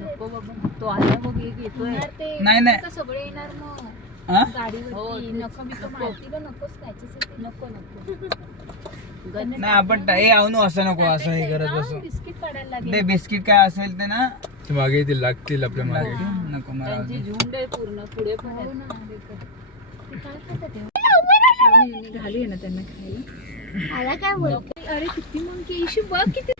नको बाबा, तो आला मग एक येतोय. नाही नाही आता सगळे येणार मग हा? गाडीवरती. नको बिको मारतील नको स्क्रॅचेस नको नाही आपण हे आवनू असं नको असं हे करत बसू. बिस्किट काढायला लागेल. ते बिस्किट काय असेल ते ना मागे येतील, लागतील आपल्या मागे. नको मला त्यांची झुंड आहे पूर्ण पुढे पण हो आहेत. ना, अरे ते काय खातात ते? घालूया ना त्यांना खायला. मला काय बोलतो अरे किती मंकी इशू बघ किती.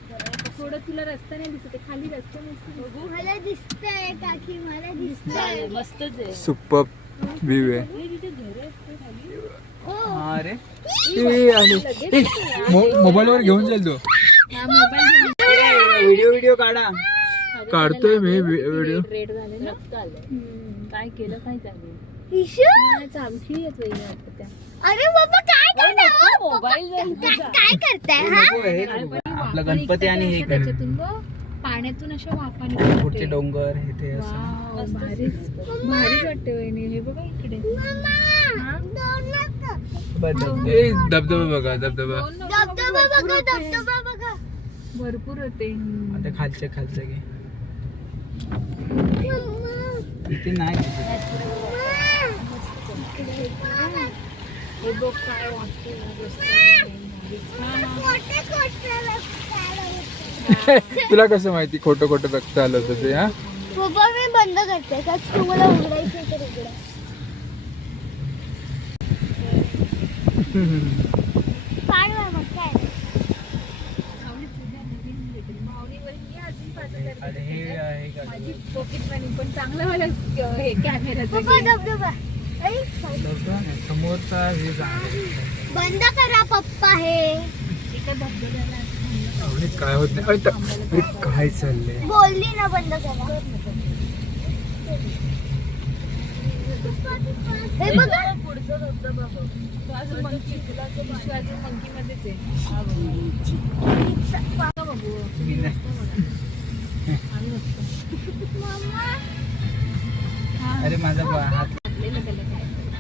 थोडं तुला रस्ता नाही दिसत आहे, खाली रस्ता नसतो. मला दिसतंय काकी मला दिसतंय मस्तच आहे. सुपर व्ह्यू आहे. तिथे घर आहेत ते खाली. हा रे मोबाईल वर घेऊन जाईल तो. हा मोबाईल व्हिडिओ काढा. काढतोय मी व्हिडिओ. रेड झाले ना. रक्त आलंय. काय केलं काय त्याने? इशू चालशी येत वाटतं त्या. अरे बाबा काय करताय मोबाईल काय करताय हा नको, हे नको. आपला गणपती आणि हे कर. त्याच्यातून बघ, पाण्यातून अशा वाफा निघतात पुढचे ते. डोंगर हे ते असं वाव, भारीच भारीच वाटते वहिनी. हे बघा इकडे बदल. ए धबधबा बघा, धबधबा. धबधबा बघा धबधबा बघा भरपूर होते. आता खालचे घे. इथे नाही हे बघ काय वाटते तुला कसं माहिती खोटं खोटं रक्त आलं होतं ते? हा बाबा मी बंद करते का तुम्हाला उघडायचं तर उघडा पाडवा मग काय अरे हे कर. माझी पॉकेट मनी पण चांगलं मला हे कॅमेराचं बाबा धबधबा अरे, समोरचा हे चांगलं. बंद करा पप्पा हे एका धबधब्याला अरे काय होत नाही. अरे काय चाललंय? बोलली ना बंद करा हे बघा पुढचा धबधबा बघ. तो अजून मंकी अजून मंकी मध्येच आहे. मी नाही. अरे माझा हात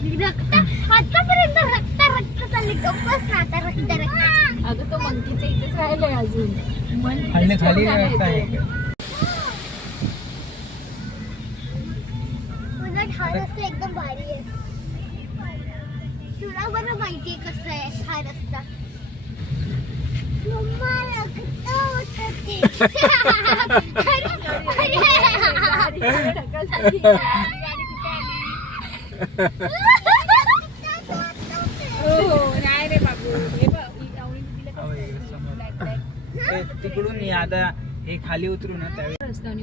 रक्त आतापर्यंत रक्त चालले गप्पच ना आता रक्त अगं तो मंकीच्या इथेच राहिलंय अजून. मन खाली तिथेच खाली ठेवून आलंय रस्ता आहे. तो. उलट हा रस्ता एकदम भारी आहे तुला बरं माहितीये कसं आहे हा रस्ता मम्मा रक्त होतं हो नाही रे बाबू. हे बघ ही आवळी दिलं हो, हे कसं समोर. black black. तिकडून ये आता हे खाली उतरू ना त्यावेळी रस्त्याने